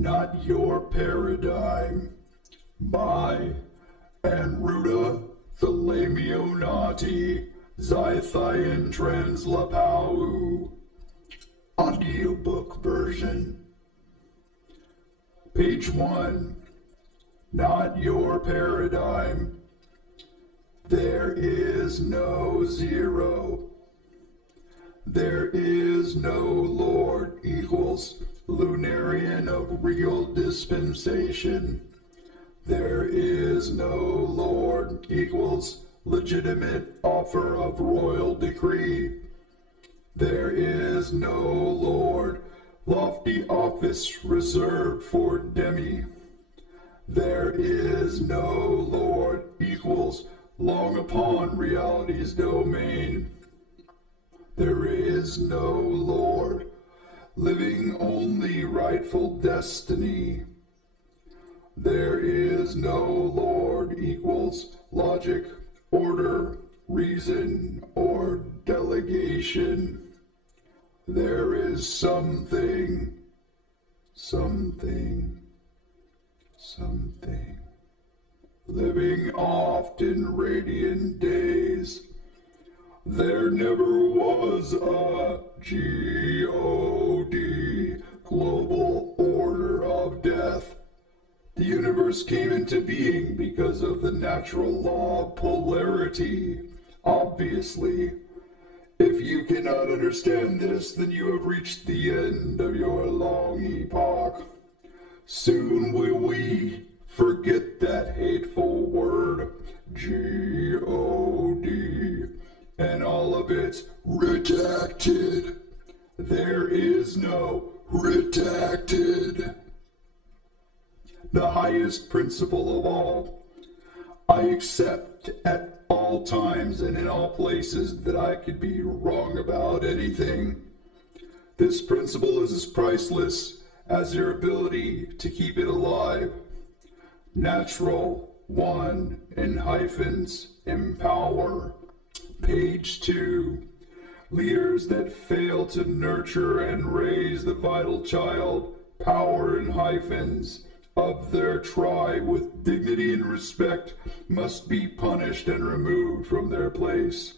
Not Your Paradigm by Anruda, Thalamionati, Zithian Translapau. Audiobook version. Page 1. Not Your Paradigm. There is no zero. There is no Lord equals lunarian of real dispensation. There is no Lord equals legitimate offer of royal decree. There is no Lord, lofty office reserved for demi. There is no Lord equals long upon reality's domain. There is no Lord, living only rightful destiny. There is no Lord equals logic, order, reason, or delegation. There is something, living oft in radiant days. There never was a G-O-D, global order of death. The universe came into being because of the natural law of polarity. Obviously, if you cannot understand this, then you have reached the end of your long epoch. Soon will we forget that hateful word, G-O-D, and all of its redacted. There is no redacted. The highest principle of all. I accept at all times and in all places that I could be wrong about anything. This principle is as priceless as your ability to keep it alive. Natural, 1, in hyphens, empower. Page 2. Leaders that fail to nurture and raise the vital child, power in hyphens, of their tribe with dignity and respect must be punished and removed from their place.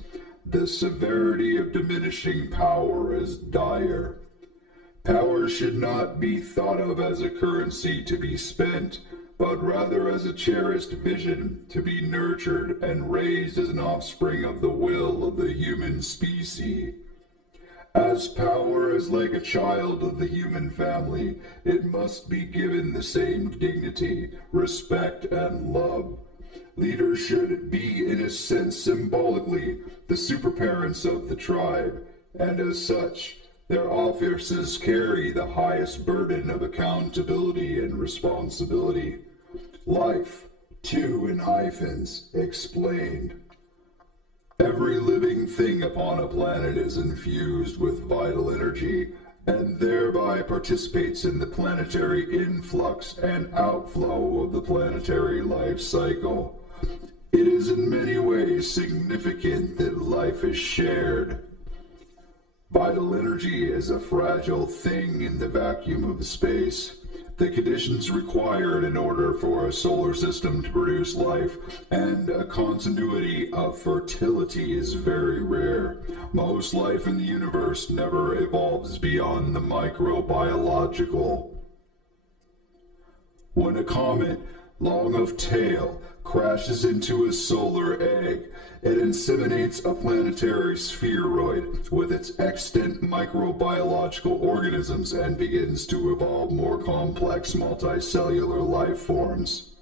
The severity of diminishing power is dire. Power should not be thought of as a currency to be spent, but rather as a cherished vision to be nurtured and raised as an offspring of the will of the human species. As power is like a child of the human family, it must be given the same dignity, respect, and love. Leaders should be, in a sense symbolically, the superparents of the tribe, and as such, their offices carry the highest burden of accountability and responsibility. Life, 2 in hyphens, explained. Every living thing upon a planet is infused with vital energy and thereby participates in the planetary influx and outflow of the planetary life cycle. It is in many ways significant that life is shared. Vital energy is a fragile thing in the vacuum of space. The conditions required in order for a solar system to produce life and a continuity of fertility is very rare. Most life in the universe never evolves beyond the microbiological. When a comet, long of tail, crashes into a solar egg, it inseminates a planetary spheroid with its extant microbiological organisms and begins to evolve more complex multicellular life forms.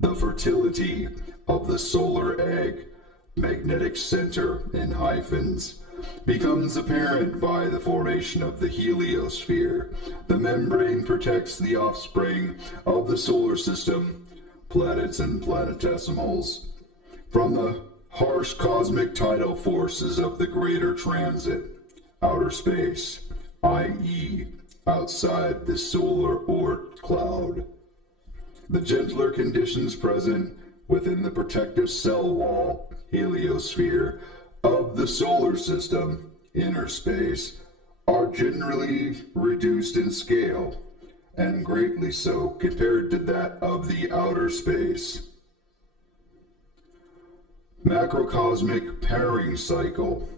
The fertility of the solar egg, magnetic center in hyphens, becomes apparent by the formation of the heliosphere. The membrane protects the offspring of the solar system, planets and planetesimals, from the harsh cosmic tidal forces of the greater transit, outer space, i.e., outside the solar Oort cloud. The gentler conditions present within the protective cell wall, heliosphere, of the solar system, inner space, are generally reduced in scale, and greatly so compared to that of the outer space. Macrocosmic pairing cycle.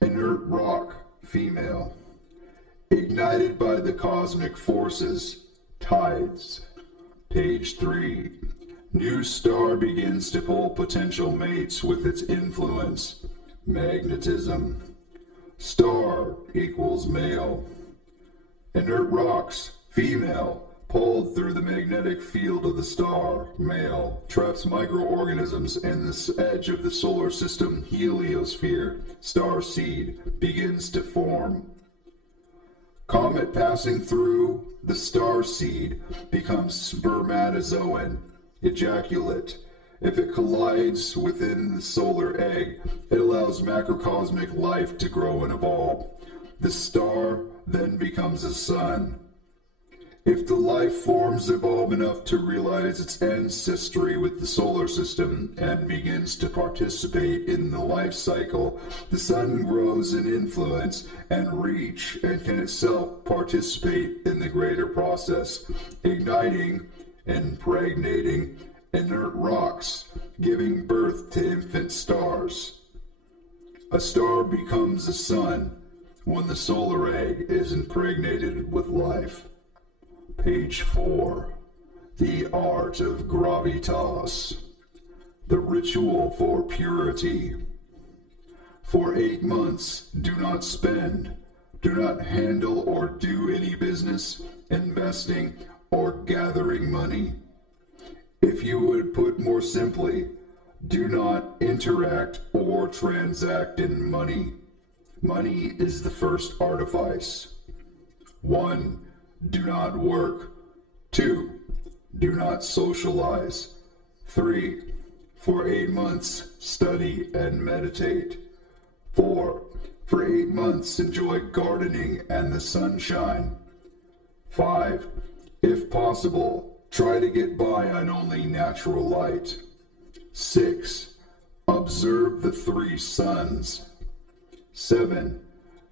Inert rock, female. Ignited by the cosmic forces, tides. Page 3. New star begins to pull potential mates with its influence, magnetism. Star equals male. Inert rocks, female. Pulled through the magnetic field of the star, male, traps microorganisms in the edge of the solar system heliosphere, star seed, begins to form. Comet passing through the star seed becomes spermatozoan, ejaculate. If it collides within the solar egg, it allows macrocosmic life to grow and evolve. The star then becomes a sun. If the life forms evolve enough to realize its ancestry with the solar system and begins to participate in the life cycle, the sun grows in influence and reach and can itself participate in the greater process, igniting, impregnating inert rocks, giving birth to infant stars. A star becomes a sun when the solar egg is impregnated with life. Page 4. The art of gravitas. The ritual for purity. For 8 months, do not spend, do not handle or do any business, investing, or gathering money. If you would put more simply, do not interact or transact in money. Money is the first artifice. 1. Do not work. 2. Do not socialize. 3. For 8 months, study and meditate. 4. For 8 months, enjoy gardening and the sunshine. 5. If possible, try to get by on only natural light. 6. Observe the 3 suns. 7.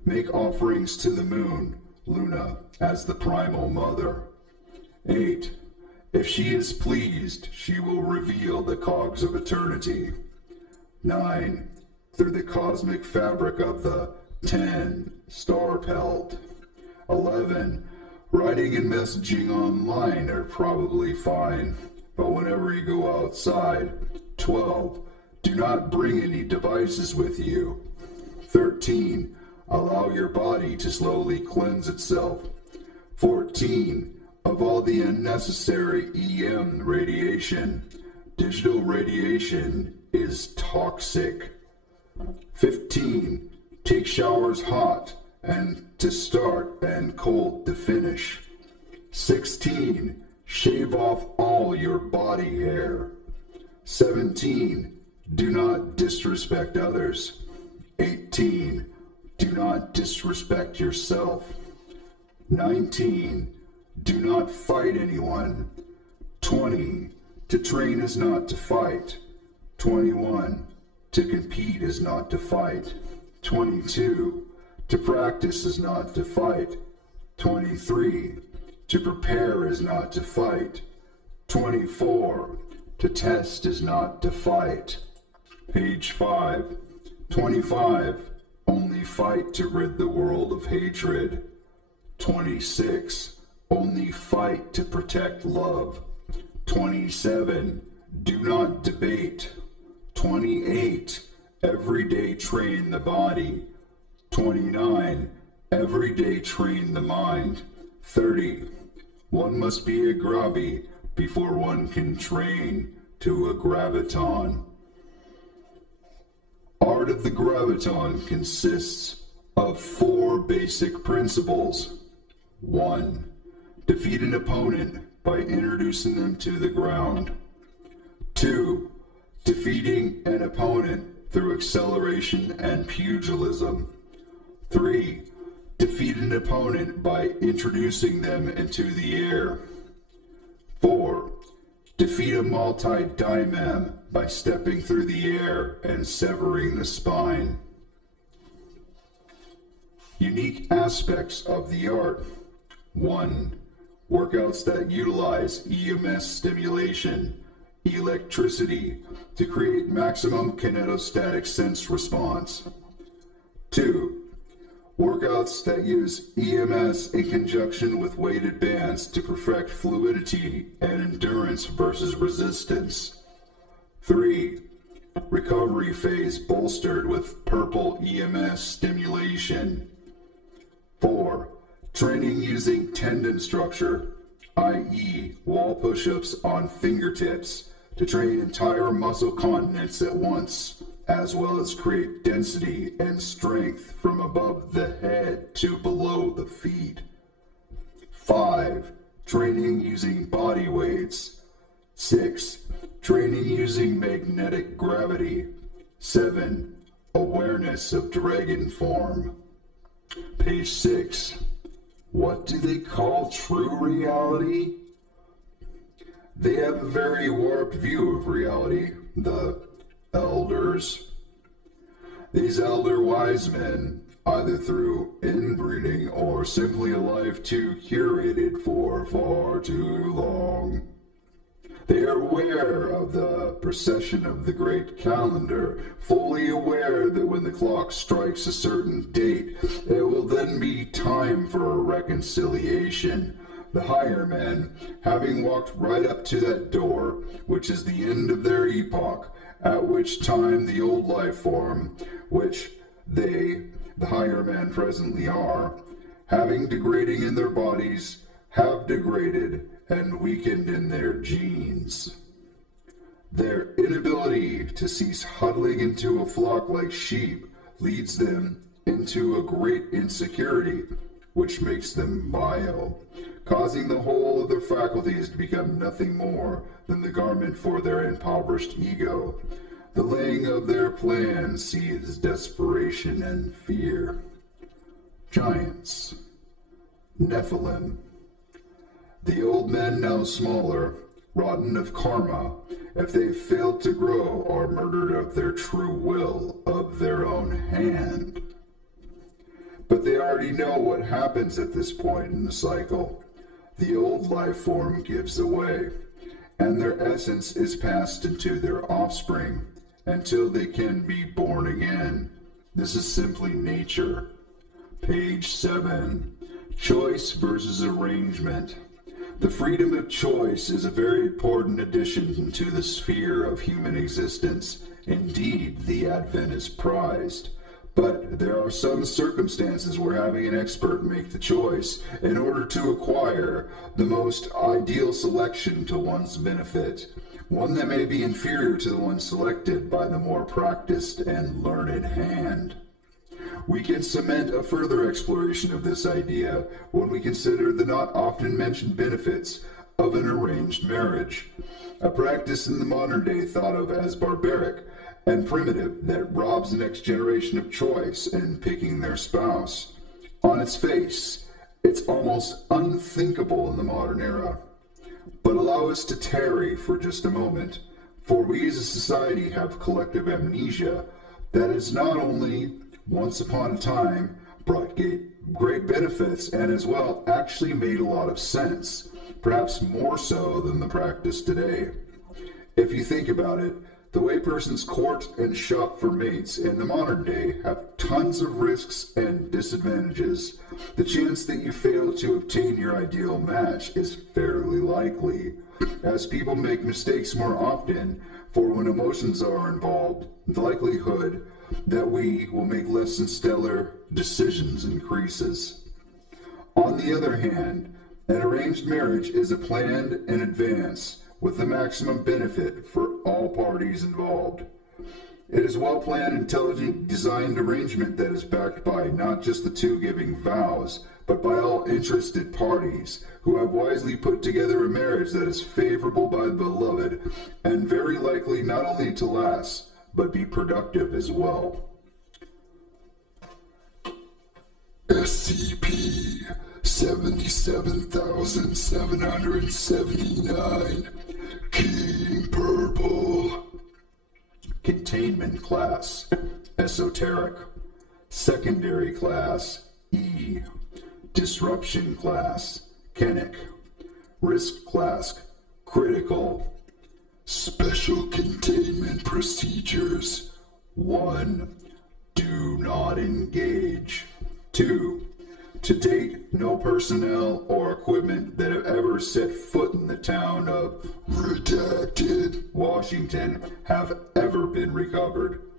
Make offerings to the moon, Luna, as the primal mother. 8. If she is pleased, she will reveal the cogs of eternity. 9. Through the cosmic fabric of the 10 star pelt. 11. Writing and messaging online are probably fine, but whenever you go outside. 12. Do not bring any devices with you. 13. Allow your body to slowly cleanse itself. 14. Of all the unnecessary EM radiation, digital radiation is toxic. 15. Take showers hot and to start and cold to finish. 16. Shave off all your body hair. 17. Do not disrespect others. 18. Do not disrespect yourself. 19. Do not fight anyone. 20. To train is not to fight. 21. To compete is not to fight. 22. To practice is not to fight. 23. To prepare is not to fight. 24. To test is not to fight. Page 5. 25. Only fight to rid the world of hatred. 26. Only fight to protect love. 27. Do not debate. 28. Every day train the body. 29. Every day train the mind. 30. One must be a gravi before one can train to a graviton. Art of the graviton consists of 4 basic principles. 1. Defeat an opponent by introducing them to the ground. 2. Defeating an opponent through acceleration and pugilism. 3. Defeat an opponent by introducing them into the air. 4. Defeat a multi-dimem by stepping through the air and severing the spine. Unique aspects of the art. 1. Workouts that utilize EMS stimulation, electricity, to create maximum kinetostatic sense response. 2. Workouts that use EMS in conjunction with weighted bands to perfect fluidity and endurance versus resistance. 3. Recovery phase bolstered with purple EMS stimulation. 4. Training using tendon structure, i.e. wall push-ups on fingertips, to train entire muscle continents at once, as well as create density and strength from above the head to below the feet. 5. Training using body weights. 6. Training using magnetic gravity. 7. Awareness of dragon form. Page 6. What do they call true reality? They have a very warped view of reality, the elders. These elder wise men, either through inbreeding or simply a life too curated for far too long. They are aware of the precession of the great calendar, fully aware that when the clock strikes a certain date, it will then be time for a reconciliation. The higher men, having walked right up to that door, which is the end of their epoch, at which time the old life form, which they, the higher men presently are, having degrading in their bodies, have degraded and weakened in their genes. Their inability to cease huddling into a flock like sheep leads them into a great insecurity, which makes them vile, causing the whole of their faculties to become nothing more than the garment for their impoverished ego. The laying of their plans seethes desperation and fear. Giants. Nephilim. The old men, now smaller, rotten of karma, if they failed to grow, are murdered of their true will, of their own hand. But they already know what happens at this point in the cycle. The old life form gives away, and their essence is passed into their offspring, until they can be born again. This is simply nature. Page 7. Choice versus arrangement. The freedom of choice is a very important addition to the sphere of human existence. Indeed, the advent is prized. But there are some circumstances where having an expert make the choice in order to acquire the most ideal selection to one's benefit, one that may be inferior to the one selected by the more practiced and learned hand. We can cement a further exploration of this idea when we consider the not often mentioned benefits of an arranged marriage, a practice in the modern day thought of as barbaric and primitive that robs the next generation of choice in picking their spouse. On its face, it's almost unthinkable in the modern era. But allow us to tarry for just a moment, for we as a society have collective amnesia that is not only once upon a time brought great benefits and as well actually made a lot of sense, perhaps more so than the practice today. If you think about it, the way persons court and shop for mates in the modern day have tons of risks and disadvantages. The chance that you fail to obtain your ideal match is fairly likely, as people make mistakes more often, for when emotions are involved, the likelihood that we will make less than stellar decisions increases. On the other hand, an arranged marriage is a planned in advance with the maximum benefit for all parties involved. It is a well-planned, intelligent, designed arrangement that is backed by not just the two giving vows, but by all interested parties who have wisely put together a marriage that is favorable by the beloved and very likely not only to last, but be productive as well. SCP-77,779, King Purple. Containment Class, Esoteric. Secondary Class, E. Disruption Class, Kennic. Risk class critical. Special containment procedures. 1. Do not engage. 2. To date, no personnel or equipment that have ever set foot in the town of Redacted, Washington, have ever been recovered.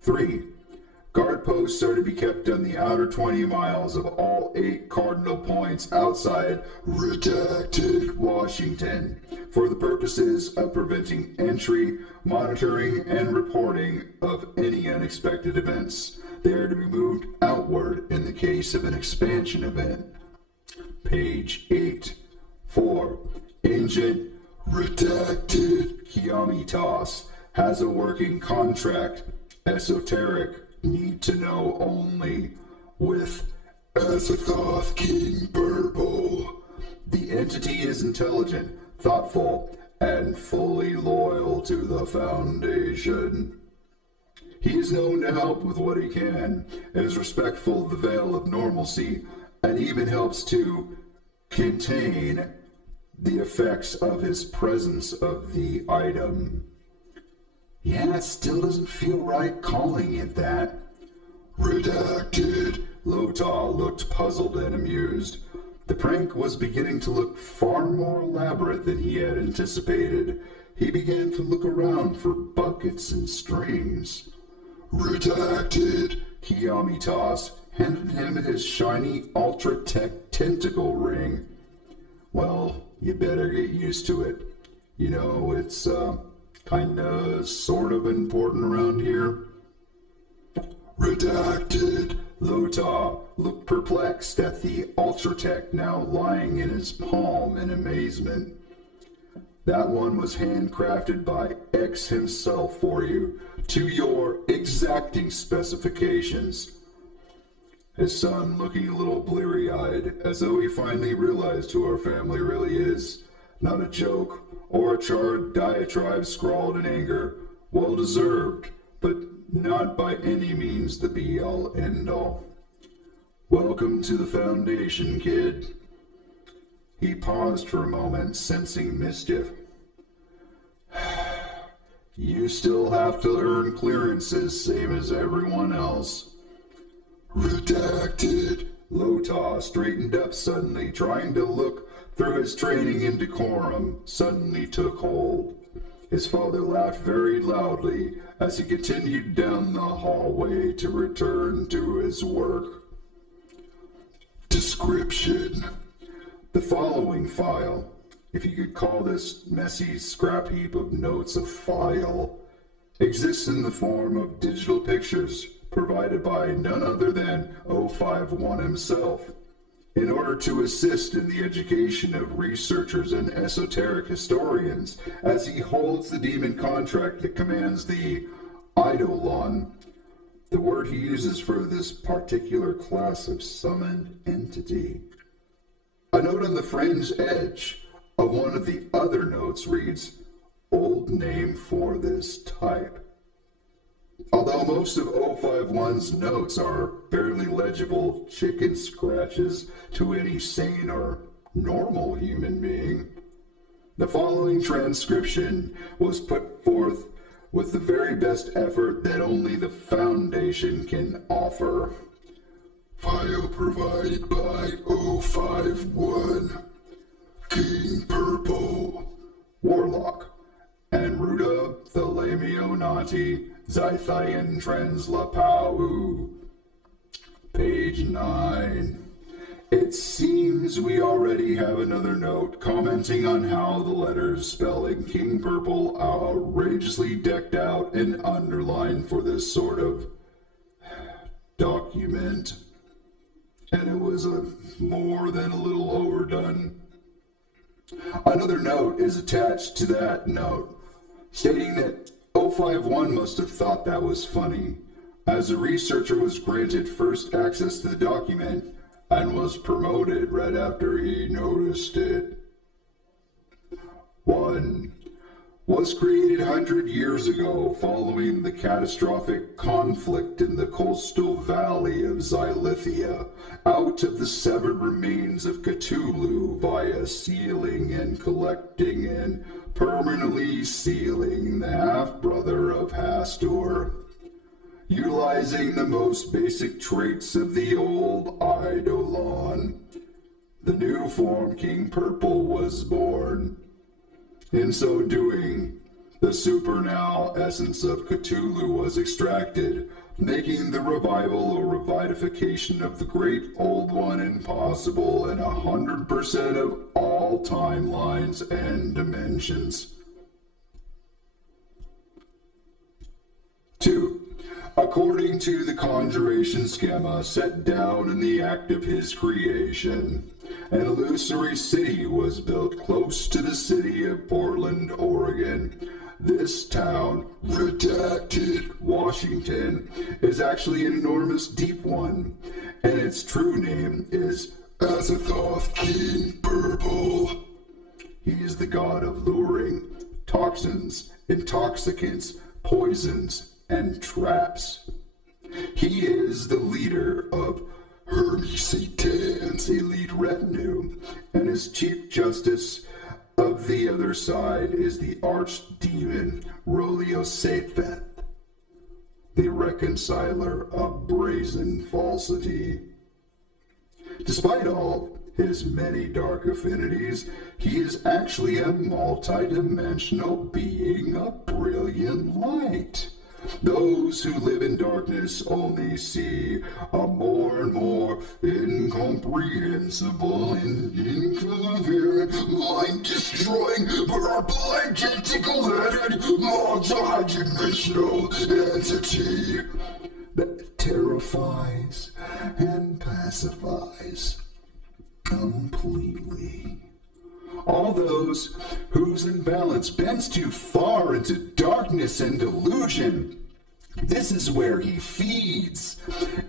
3. Guard posts are to be kept on the outer 20 miles of all 8 cardinal points outside Redacted, Washington, for the purposes of preventing entry, monitoring, and reporting of any unexpected events. They are to be moved outward in the case of an expansion event. Page 8. 4. Agent Redacted Kiamitas has a working contract, esoteric, need to know only, with Azathoth King Burble. The entity is intelligent, thoughtful, and fully loyal to the Foundation. He is known to help with what he can, is respectful of the veil of normalcy, and even helps to contain the effects of his presence of the item. Yeah, it still doesn't feel right calling it that. Redacted. Lotah looked puzzled and amused. The prank was beginning to look far more elaborate than he had anticipated. He began to look around for buckets and strings. Redacted. Kiamitas handed him his shiny Ultra-Tech tentacle ring. Well, you better get used to it. You know, it's, kinda, sort of important around here. Redacted. Lotah looked perplexed at the Ultra-Tech now lying in his palm in amazement. That one was handcrafted by X himself for you, to your exacting specifications. His son looking a little bleary-eyed, as though he finally realized who our family really is. Not a joke, or a charred diatribe scrawled in anger. Well deserved, but not by any means the be-all, end-all. Welcome to the Foundation, kid. He paused for a moment, sensing mischief. You still have to earn clearances, same as everyone else. Redacted. Lotah straightened up suddenly, trying to look through his training in decorum, suddenly took hold. His father laughed very loudly as he continued down the hallway to return to his work. Description. The following file, if you could call this messy scrap heap of notes a file, exists in the form of digital pictures provided by none other than 051 himself. In order to assist in the education of researchers and esoteric historians, as he holds the demon contract that commands the Eidolon, the word he uses for this particular class of summoned entity. A note on the fringe edge of one of the other notes reads, "Old name for this type." Although most of 051's notes are barely legible chicken scratches to any sane or normal human being, the following transcription was put forth with the very best effort that only the Foundation can offer. File provided by 051. King Purple. Warlock. Anruda Thalameonati Zythian Translapau. Page 9. It seems we already have another note commenting on how the letters spelling King Purple are outrageously decked out and underlined for this sort of document. And it was more than a little overdone. Another note is attached to that note, stating that 051 must have thought that was funny, as the researcher was granted first access to the document and was promoted right after he noticed it. 1. was created 100 years ago following the catastrophic conflict in the coastal valley of Zilithia, out of the severed remains of Cthulhu via sealing and collecting and permanently sealing the half-brother of Hastur. Utilizing the most basic traits of the old Eidolon, the new form King Purple was born. In so doing, the supernal essence of Cthulhu was extracted, making the revival or revivification of the Great Old One impossible in 100% of all timelines and dimensions. 2. According to the conjuration schema set down in the act of his creation, an illusory city was built close to the city of Portland, Oregon. This town, redacted, Washington, is actually an enormous deep one, and its true name is Azathoth King Purple. He is the god of luring, toxins, intoxicants, poisons, and traps. He is the leader of Hermes Satan's elite retinue, and as Chief Justice of the other side is the archdemon Rolio Zith, the reconciler of brazen falsity. Despite all his many dark affinities, he is actually a multi-dimensional being of brilliant light. Those who live in darkness only see a more and more incomprehensible and incoherent, mind-destroying, paraplegic-headed, multi-dimensional entity that terrifies and pacifies completely all those whose imbalance bends too far into darkness and delusion. This is where he feeds.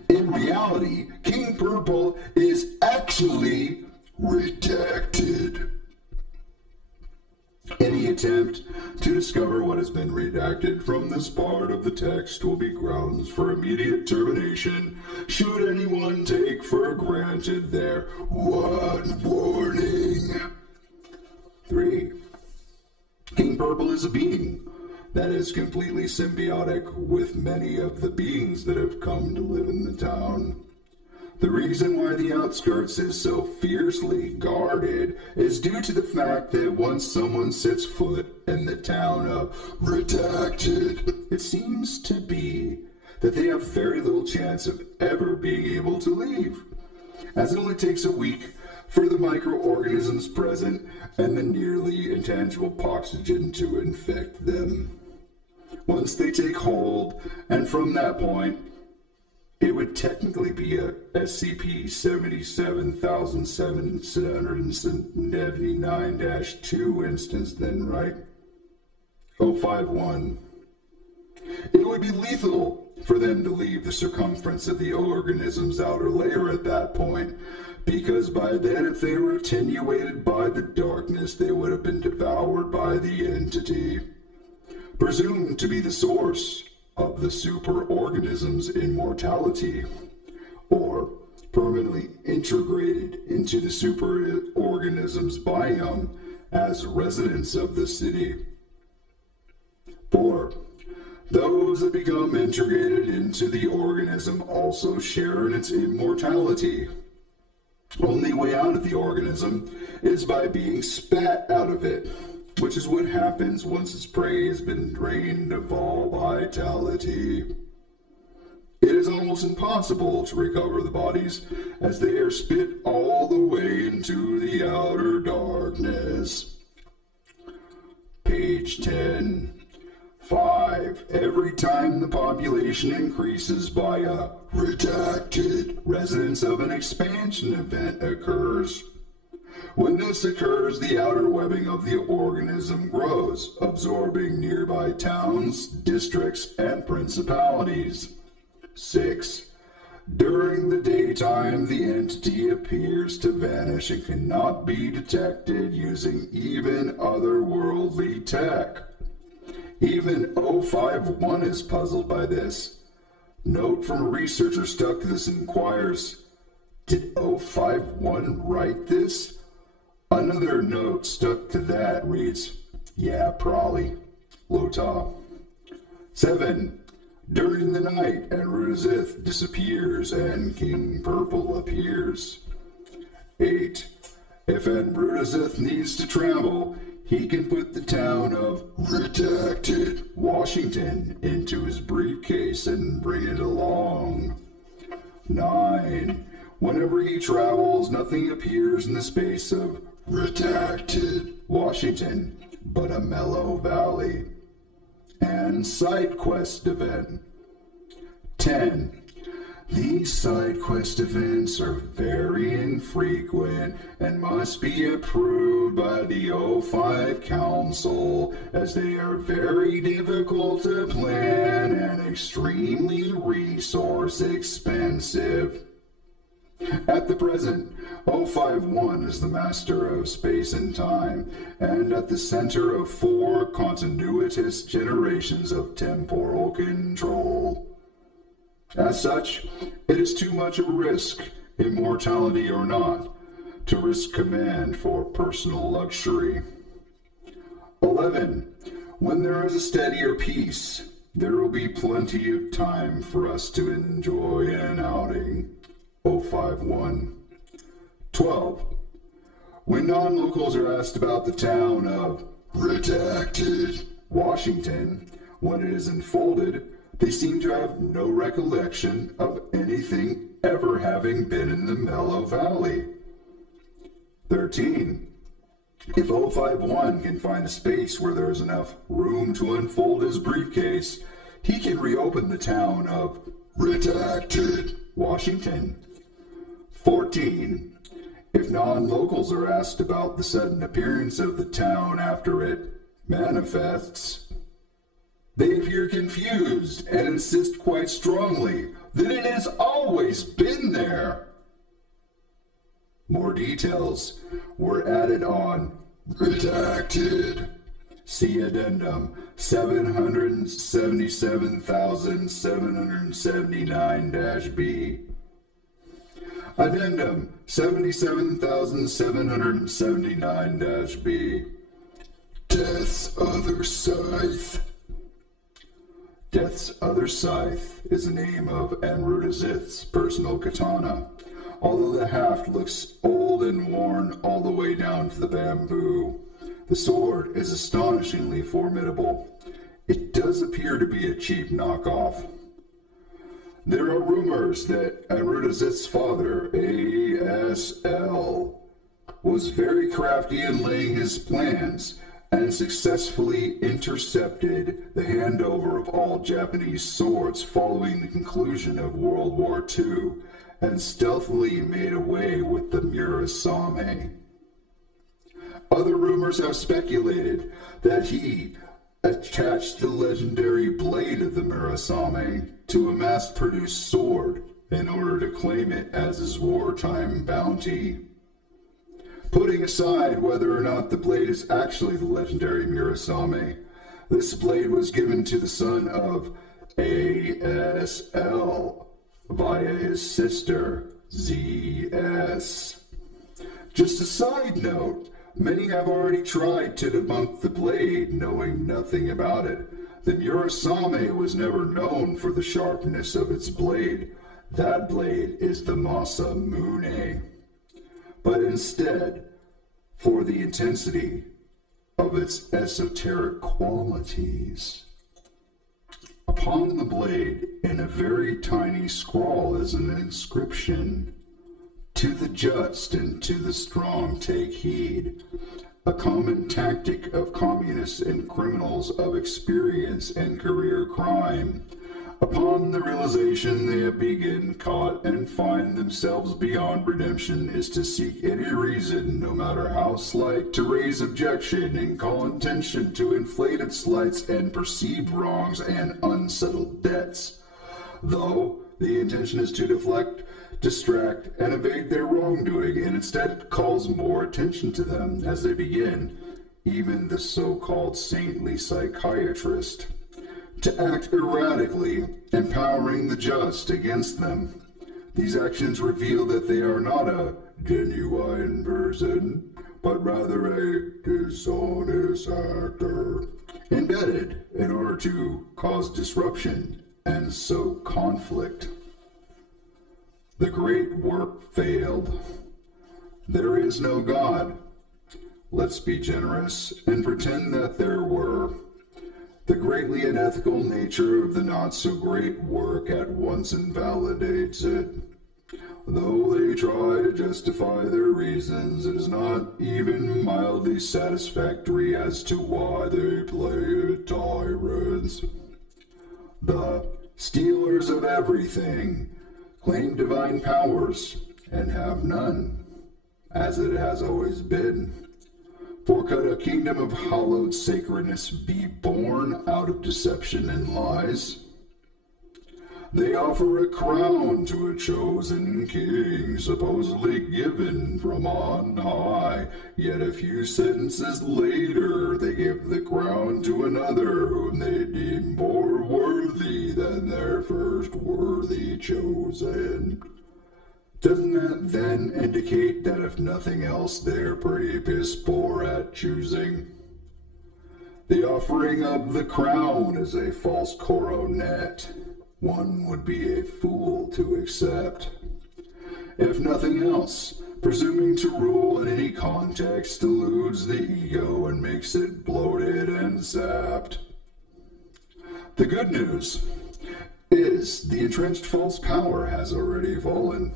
In reality, King Purple is actually redacted. Any attempt to discover what has been redacted from this part of the text will be grounds for immediate termination, should anyone take for granted their one warning. 3. King Purple is a being that is completely symbiotic with many of the beings that have come to live in the town. The reason why the outskirts is so fiercely guarded is due to the fact that once someone sets foot in the town of Redacted, it seems to be that they have very little chance of ever being able to leave, as it only takes a week for the microorganisms present and the nearly intangible oxygen to infect them. Once they take hold, and from that point, it would technically be a SCP-77,779-2 instance then, right? 051. It would be lethal for them to leave the circumference of the organism's outer layer at that point, because by then, if they were attenuated by the darkness, they would have been devoured by the entity, presumed to be the source of the superorganism's immortality, or permanently integrated into the superorganism's biome as residents of the city. 4. Those that become integrated into the organism also share in its immortality. Only way out of the organism is by being spat out of it, which is what happens once its prey has been drained of all vitality. It is almost impossible to recover the bodies, as they are spit all the way into the outer darkness. Page 10. 5. Every time the population increases by a redacted residence of an expansion event occurs. When this occurs, the outer webbing of the organism grows, absorbing nearby towns, districts, and principalities. 6. During the daytime, the entity appears to vanish and cannot be detected using even otherworldly tech. Even 051 is puzzled by this. Note from a researcher stuck to this inquires, did 051 write this? Another note stuck to that reads, yeah, probably. Lota. 7. During the night, Anruda Zith disappears and King Purple appears. 8. If Anruda Zith needs to travel, he can put the town of Redacted, Washington into his briefcase and bring it along. 9. Whenever he travels, nothing appears in the space of Redacted, Washington, but a mellow valley. And side quest event. 10. These side quest events are very infrequent and must be approved by the O5 Council, as they are very difficult to plan and extremely resource expensive. At the present, 051 is the master of space and time, and at the center of 4 continuous generations of temporal control. As such, it is too much of a risk, immortality or not, to risk command for personal luxury. 11. When there is a steadier peace, there will be plenty of time for us to enjoy an outing. 051. 12. When non-locals are asked about the town of Redacted, Washington, when it is unfolded, they seem to have no recollection of anything ever having been in the Mellow Valley. 13. If 051 can find a space where there is enough room to unfold his briefcase, he can reopen the town of Redacted, Washington. 14. If non-locals are asked about the sudden appearance of the town after it manifests, they appear confused and insist quite strongly that it has always been there. More details were added on Redacted. See Addendum 777,779-B. Addendum 77,779-B. Death's Other Scythe. Death's Other Scythe is the name of Anruda Zith's personal katana, although the haft looks old and worn all the way down to the bamboo. The sword is astonishingly formidable. It does appear to be a cheap knockoff. There are rumors that Anruda Zith's father, ASL, was very crafty in laying his plans and successfully intercepted the handover of all Japanese swords following the conclusion of World War II, and stealthily made away with the Murasame. Other rumors have speculated that he attached the legendary blade of the Murasame to a mass-produced sword in order to claim it as his wartime bounty. Putting aside whether or not the blade is actually the legendary Murasame, this blade was given to the son of ASL via his sister, ZS. Just a side note, many have already tried to debunk the blade, knowing nothing about it. The Murasame was never known for the sharpness of its blade. That blade is the Masamune. But instead, for the intensity of its esoteric qualities. Upon the blade, in a very tiny scrawl, is an inscription: "To the just and to the strong take heed," a common tactic of communists and criminals of experience and career crime. Upon the realization they have been caught and find themselves beyond redemption is to seek any reason, no matter how slight, to raise objection and call attention to inflated slights and perceived wrongs and unsettled debts. Though the intention is to deflect, distract, and evade their wrongdoing, and instead calls more attention to them as they begin even the so-called saintly psychiatrist, to act erratically, empowering the just against them. These actions reveal that they are not a genuine person, but rather a dishonest actor, embedded in order to cause disruption and sow conflict. The great work failed. There is no God. Let's be generous and pretend that there were. The greatly unethical nature of the not-so-great work at once invalidates it. Though they try to justify their reasons, it is not even mildly satisfactory as to why they play tyrants. The stealers of everything claim divine powers and have none, as it has always been. For could a kingdom of hallowed sacredness be born out of deception and lies? They offer a crown to a chosen king, supposedly given from on high. Yet a few sentences later, they give the crown to another whom they deem more worthy than their first worthy chosen. Doesn't that then indicate that if nothing else, they're pretty piss poor at choosing? The offering of the crown is a false coronet. One would be a fool to accept. If nothing else, presuming to rule in any context eludes the ego and makes it bloated and sapped. The good news is the entrenched false power has already fallen.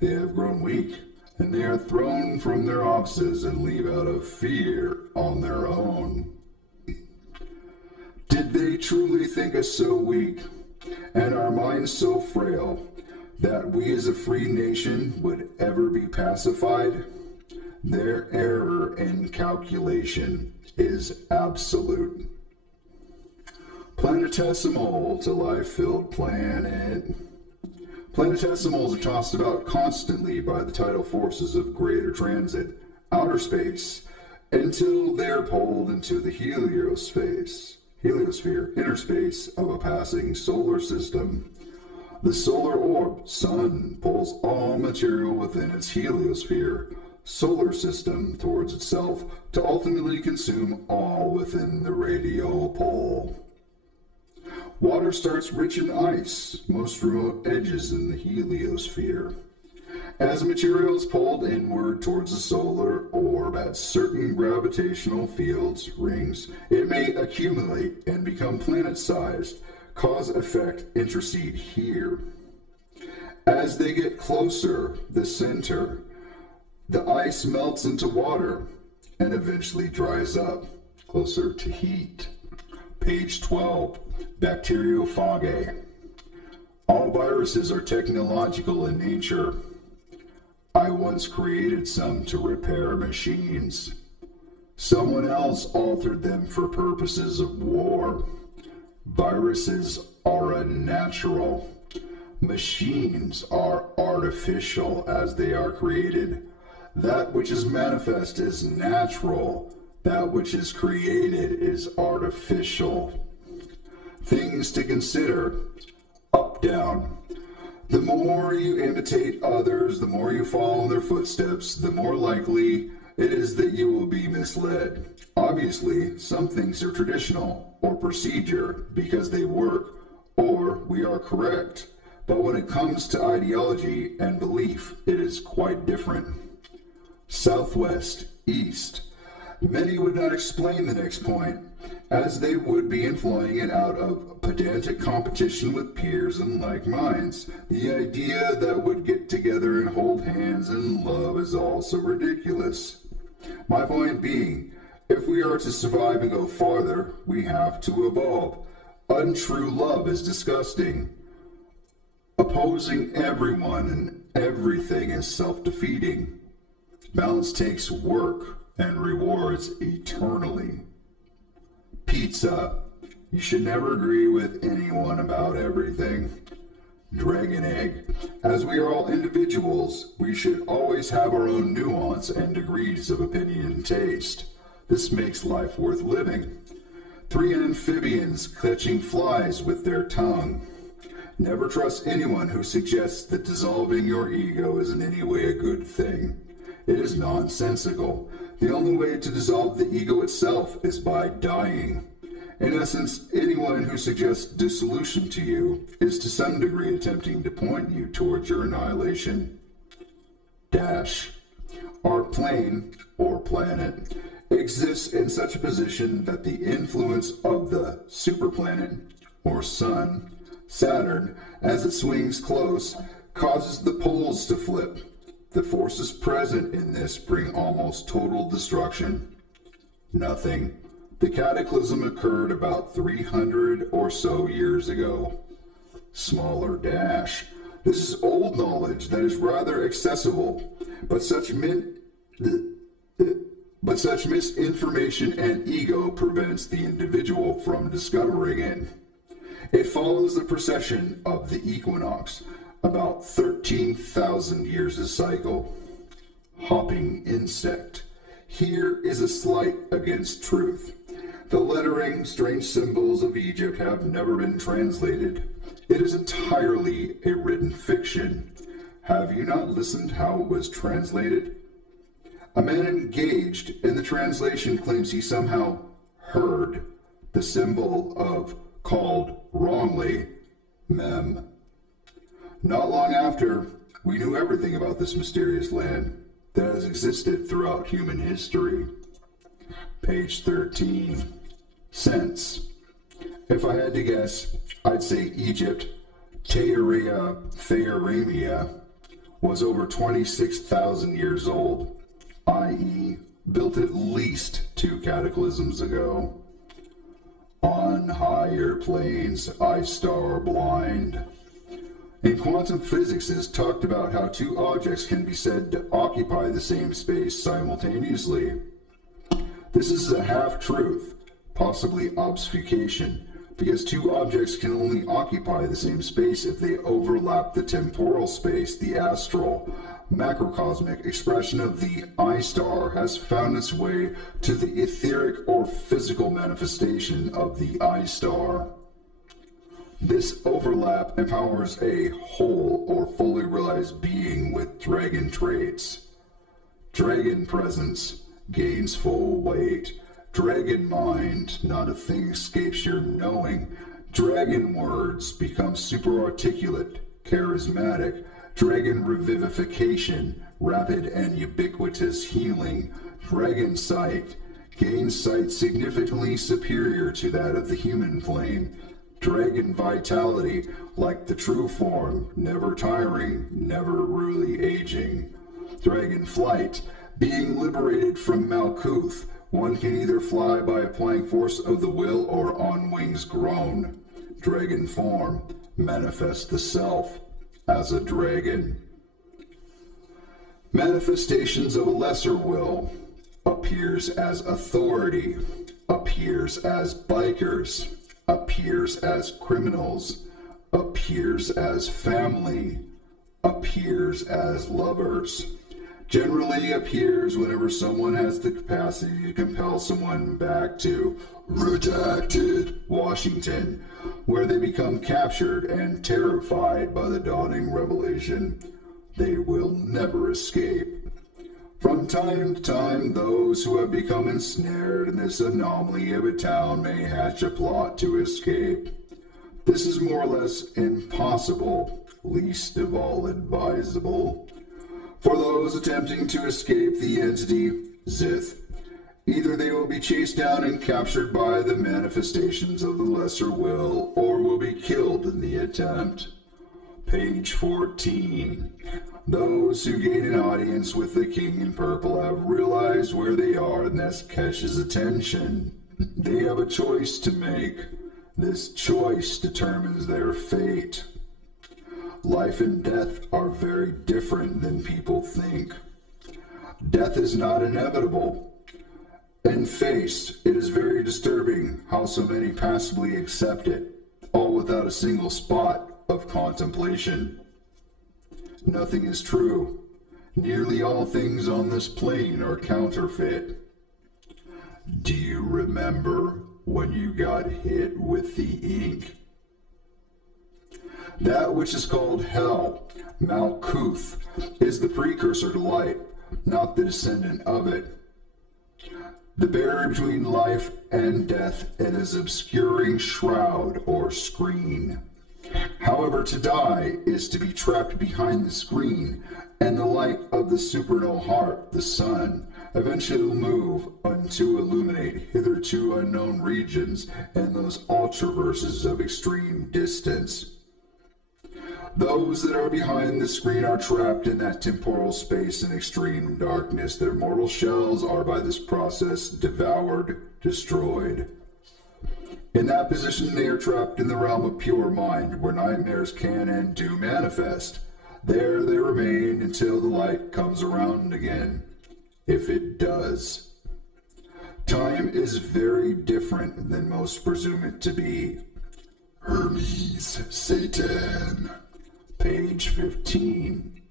They have grown weak, and they are thrown from their offices and leave out of fear on their own. Did they truly think us so weak, and our minds so frail, that we as a free nation would ever be pacified? Their error in calculation is absolute. Planetesimal to life-filled planet. Planetesimals are tossed about constantly by the tidal forces of greater transit, outer space, until they're pulled into the heliosphere, inner space of a passing solar system. The solar orb, sun, pulls all material within its heliosphere, solar system towards itself to ultimately consume all within the radial pole. Water starts rich in ice, most remote edges in the heliosphere. As material is pulled inward towards the solar orb at certain gravitational fields, rings, it may accumulate and become planet-sized, cause effect intercede here. As they get closer, the center, the ice melts into water and eventually dries up, closer to heat. Page 12, bacteriophagi. All viruses are technological in nature. I once created some to repair machines. Someone else altered them for purposes of war. Viruses are unnatural. Machines are artificial as they are created. That which is manifest is natural. That which is created is artificial. Things to consider. Up, down. The more you imitate others, the more you follow in their footsteps, the more likely it is that you will be misled. Obviously, some things are traditional or procedure because they work or we are correct. But when it comes to ideology and belief, it is quite different. Southwest, east. Many would not explain the next point, as they would be employing it out of pedantic competition with peers and like minds. The idea that would get together and hold hands in love is also ridiculous. My point being, if we are to survive and go farther, we have to evolve. Untrue love is disgusting. Opposing everyone and everything is self-defeating. Balance takes work and rewards eternally. Pizza. You should never agree with anyone about everything. Dragon egg. As we are all individuals, we should always have our own nuance and degrees of opinion and taste. This makes life worth living. 3 amphibians catching flies with their tongue. Never trust anyone who suggests that dissolving your ego is in any way a good thing. It is nonsensical. The only way to dissolve the ego itself is by dying. In essence, anyone who suggests dissolution to you is to some degree attempting to point you towards your annihilation. Dash. Our plane, or planet, exists in such a position that the influence of the superplanet, or sun, Saturn, as it swings close, causes the poles to flip. The forces present in this bring almost total destruction. Nothing. The cataclysm occurred about 300 or so years ago. Smaller dash. This is old knowledge that is rather accessible, but such misinformation and ego prevents the individual from discovering it. It follows the precession of the equinox, about 13,000 years a cycle. Hopping insect. Here is a slight against truth. The lettering, strange symbols of Egypt have never been translated. It is entirely a written fiction. Have you not listened how it was translated? A man engaged in the translation claims he somehow heard the symbol of called wrongly mem. Not long after, we knew everything about this mysterious land that has existed throughout human history. Page 13. Sense. If I had to guess, I'd say Egypt, Theoramia, was over 26,000 years old, i.e., built at least 2 cataclysms ago. On higher planes, I star blind. In quantum physics, it is talked about how 2 objects can be said to occupy the same space simultaneously. This is a half-truth, possibly obfuscation, because 2 objects can only occupy the same space if they overlap the temporal space. The astral, macrocosmic expression of the I-star has found its way to the etheric or physical manifestation of the I-star. This overlap empowers a whole or fully realized being with dragon traits. Dragon presence gains full weight. Dragon mind, not a thing escapes your knowing. Dragon words become super articulate, charismatic. Dragon revivification, rapid and ubiquitous healing. Dragon sight gains sight significantly superior to that of the human plane. Dragon vitality, like the true form, never tiring, never really aging. Dragon flight, being liberated from Malkuth, one can either fly by applying force of the will or on wings grown. Dragon form, manifest the self as a dragon. Manifestations of a lesser will, appears as authority, appears as bikers, appears as criminals, appears as family, appears as lovers. Generally appears whenever someone has the capacity to compel someone back to redacted Washington, where they become captured and terrified by the dawning revelation. They will never escape. From time to time, those who have become ensnared in this anomaly of a town may hatch a plot to escape. This is more or less impossible, least of all advisable. For those attempting to escape the entity, Zith, either they will be chased down and captured by the manifestations of the lesser will, or will be killed in the attempt. Page 14. Those who gain an audience with the King in Purple have realized where they are, and this catches attention. They have a choice to make. This choice determines their fate. Life and death are very different than people think. Death is not inevitable. In face, it is very disturbing how so many passively accept it, all without a single spot of contemplation. Nothing is true. Nearly all things on this plane are counterfeit. Do you remember when you got hit with the ink? That which is called hell, Malkuth, is the precursor to light, not the descendant of it. The barrier between life and death in its obscuring shroud or screen. However, to die is to be trapped behind the screen, and the light of the supernal heart, the sun, eventually will move to illuminate hitherto unknown regions and those ultraverses of extreme distance. Those that are behind the screen are trapped in that temporal space in extreme darkness. Their mortal shells are by this process devoured, destroyed. In that position, they are trapped in the realm of pure mind, where nightmares can and do manifest. There they remain until the light comes around again, if it does. Time is very different than most presume it to be. Hermes, Satan. Page 15.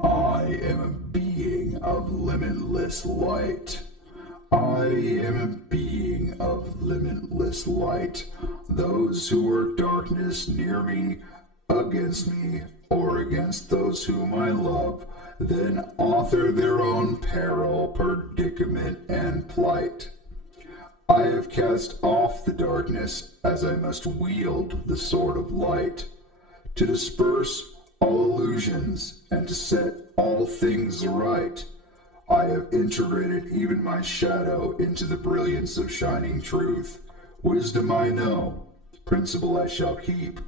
I am a being of limitless light. I am a being of limitless light. Those who work darkness near me, against me, or against those whom I love, then author their own peril, predicament, and plight. I have cast off the darkness, as I must wield the sword of light, to disperse all illusions and to set all things aright. I have integrated even my shadow into the brilliance of shining truth. Wisdom I know, principle I shall keep.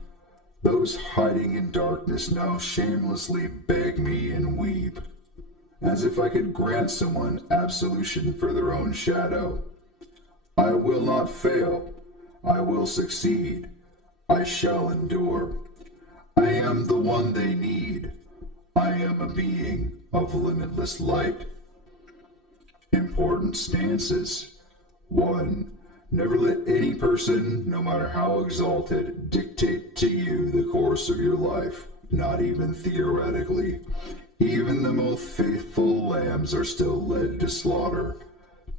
Those hiding in darkness now shamelessly beg me and weep, as if I could grant someone absolution for their own shadow. I will not fail. I will succeed. I shall endure. I am the one they need. I am a being of limitless light. Important stances. 1. Never let any person, no matter how exalted, dictate to you the course of your life, not even theoretically. Even the most faithful lambs are still led to slaughter.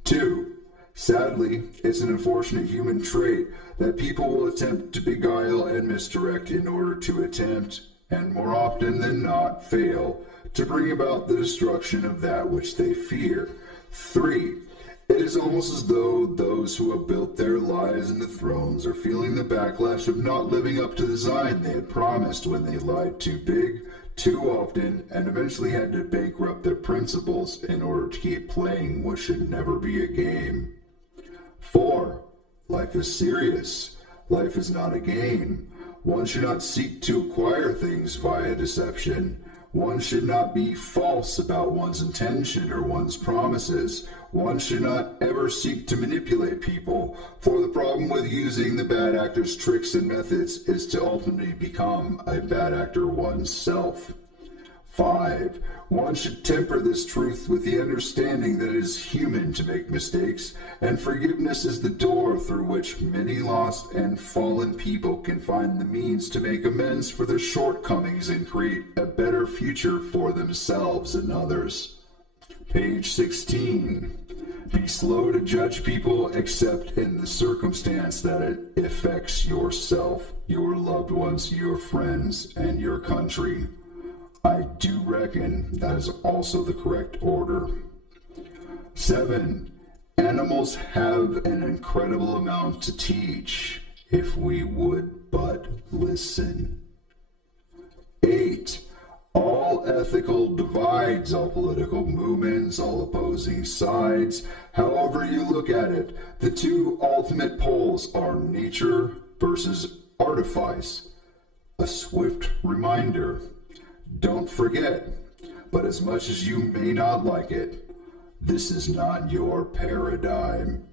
2. Sadly, it's an unfortunate human trait that people will attempt to beguile and misdirect in order to attempt, and more often than not fail, to bring about the destruction of that which they fear. 3. It is almost as though those who have built their lives into thrones are feeling the backlash of not living up to the design they had promised when they lied too big, too often, and eventually had to bankrupt their principles in order to keep playing what should never be a game. 4. Life is serious. Life is not a game. One should not seek to acquire things via deception. One should not be false about one's intention or one's promises. One should not ever seek to manipulate people, for the problem with using the bad actor's tricks and methods is to ultimately become a bad actor oneself. 5. One should temper this truth with the understanding that it is human to make mistakes, and forgiveness is the door through which many lost and fallen people can find the means to make amends for their shortcomings and create a better future for themselves and others. Page 16. Be slow to judge people except in the circumstance that it affects yourself, your loved ones, your friends, and your country. I do reckon that is also the correct order. 7. Animals have an incredible amount to teach if we would but listen. 8. All ethical divides, all political movements, all opposing sides, however you look at it, the two ultimate poles are nature versus artifice. A swift reminder. Don't forget, but as much as you may not like it, this is not your paradigm.